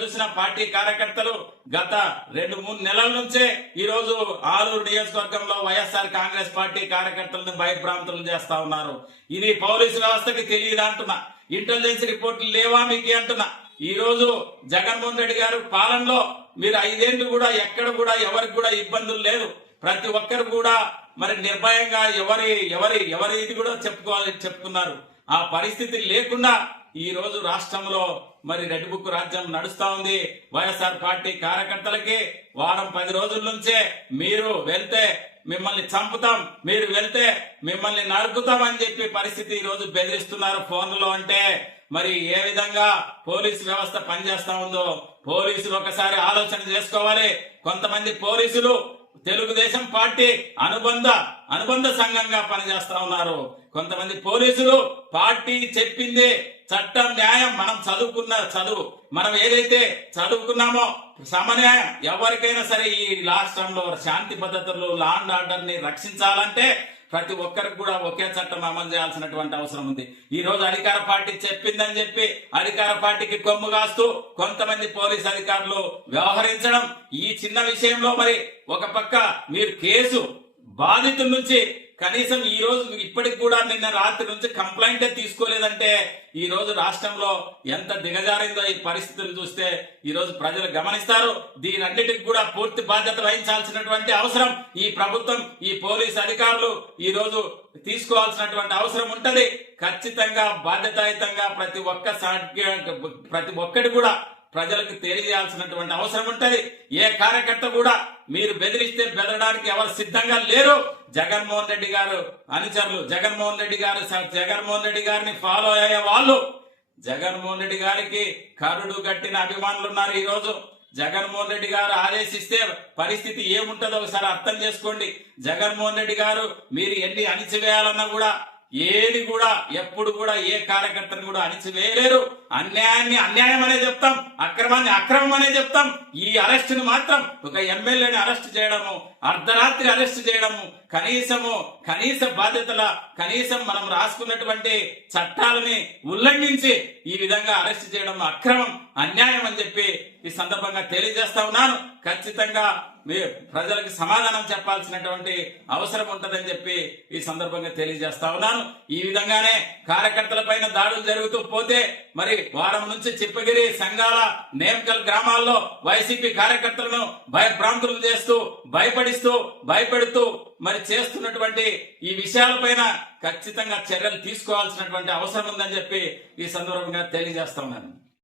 చూసిన పార్టీ కార్యకర్తలు గత 2-3 నెలల నుంచే ఈ రోజు ఆలూరు నియోజకవర్గంలో వైఎస్ఆర్ కాంగ్రెస్ పార్టీ కార్యకర్తలను భయభ్రాంతులు చేస్తా ఉన్నారు. ఇది పోలీసు వ్యవస్థకి తెలియదు అంటున్నా, ఇంటెలిజెన్స్ రిపోర్టులు లేవా మీకు అంటున్నా. ఈ రోజు జగన్మోహన్ రెడ్డి గారు పాలనలో మీరు 5 ఏళ్లు కూడా ఎక్కడ కూడా ఎవరికి కూడా ఇబ్బందులు లేదు. ప్రతి ఒక్కరు కూడా మరి నిర్భయంగా ఎవరి ఇది కూడా చెప్పుకున్నారు. ఆ పరిస్థితి లేకుండా ఈ రోజు రాష్ట్రంలో మరి రెడ్ బుక్ రాజ్యం నడుస్తా ఉంది. వైఎస్ఆర్ పార్టీ కార్యకర్తలకి వారం 10 రోజుల నుంచే మీరు వెళ్తే మిమ్మల్ని చంపుతాం, మీరు వెళ్తే మిమ్మల్ని నరుకుతాం అని చెప్పి పరిస్థితి ఈ రోజు బెదిరిస్తున్నారు ఫోన్లలో. అంటే మరి ఏ విధంగా పోలీసు వ్యవస్థ పనిచేస్తా ఉందో పోలీసులు ఒకసారి ఆలోచన చేసుకోవాలి. కొంతమంది పోలీసులు తెలుగుదేశం పార్టీ అనుబంధ సంఘంగా పనిచేస్తా ఉన్నారు. కొంతమంది పోలీసులు పార్టీ చెప్పింది చట్టం న్యాయం మనం మనం ఏదైతే చదువుకున్నామో సమన్యాయం ఎవరికైనా సరే ఈ రాష్ట్రంలో శాంతి భద్రతలు లా అండ్ ఆర్డర్ ని రక్షించాలంటే ప్రతి ఒక్కరికి కూడా ఒకే చట్టం అమలు చేయాల్సినటువంటి అవసరం ఉంది. ఈ రోజు అధికార పార్టీ చెప్పిందని చెప్పి అధికార పార్టీకి కొమ్ము కాస్తూ కొంతమంది పోలీస్ అధికారులు వ్యవహరించడం, ఈ చిన్న విషయంలో మరి ఒక పక్క మీరు కేసు బాధితుల నుంచి కనీసం ఈ రోజు ఇప్పటికి కూడా నిన్న రాత్రి నుంచి కంప్లైంటే తీసుకోలేదంటే ఈ రోజు రాష్ట్రంలో ఎంత దిగజారిందో ఈ పరిస్థితులు చూస్తే ఈ రోజు ప్రజలు గమనిస్తారు. దీనన్నిటికి కూడా పూర్తి బాధ్యత వహించాల్సినటువంటి అవసరం ఈ ప్రభుత్వం, ఈ పోలీస్ అధికారులు ఈ రోజు తీసుకోవాల్సినటువంటి అవసరం ఉంటది. ఖచ్చితంగా బాధ్యతాయుతంగా ప్రతి ఒక్కటి కూడా ప్రజలకు తెలియజేయాల్సినటువంటి అవసరం ఉంటది. ఏ కార్యకర్త కూడా మీరు బెదిరిస్తే బెదరడానికి ఎవరు సిద్ధంగా లేరు. జగన్మోహన్ రెడ్డి గారు అనుచరులు, జగన్మోహన్ రెడ్డి గారిని ఫాలో అయ్యే వాళ్ళు, జగన్మోహన్ రెడ్డి గారికి కరుడు గట్టిన అభిమానులు ఉన్నారు. ఈ రోజు జగన్మోహన్ రెడ్డి గారు ఆదేశిస్తే పరిస్థితి ఏముంటుందో ఒకసారి అర్థం చేసుకోండి. జగన్మోహన్ రెడ్డి గారు మీరు ఎన్ని అణిచివేయాలన్నా కూడా ఏది కూడా ఎప్పుడు కూడా ఏ కార్యకర్తను కూడా అణిచివేయలేరు. అన్యాయాన్ని అన్యాయం అనే చెప్తాం, అక్రమాన్ని అక్రమం అనే చెప్తాం. ఈ అరెస్టును మాత్రం ఒక ఎమ్మెల్యేని అరెస్ట్ చేయడము, అర్ధరాత్రి అరెస్ట్ చేయడము, కనీస బాధ్యతల కనీసం మనం రాసుకున్నటువంటి చట్టాలని ఉల్లంఘించి ఈ విధంగా అరెస్ట్ చేయడం అక్రమం, అన్యాయం అని చెప్పి ఈ సందర్భంగా తెలియజేస్తా ఉన్నాను. ఖచ్చితంగా ప్రజలకు సమాధానం చెప్పాల్సినటువంటి అవసరం ఉంటదని చెప్పి ఈ సందర్భంగా తెలియజేస్తా ఉన్నాను. ఈ విధంగానే కార్యకర్తల పైన దాడులు జరుగుతూ పోతే మరి వారం నుంచి చిప్పగిరి, సంగాల, నేమకల్ గ్రామాల్లో వైసీపీ కార్యకర్తలను భయభ్రాంతులు చేస్తూ భయపెడుతూ మరి చేస్తున్నటువంటి ఈ విషయాలపైన ఖచ్చితంగా చర్యలు తీసుకోవాల్సినటువంటి అవసరం ఉందని చెప్పి ఈ సందర్భంగా తెలియజేస్తా ఉన్నాను.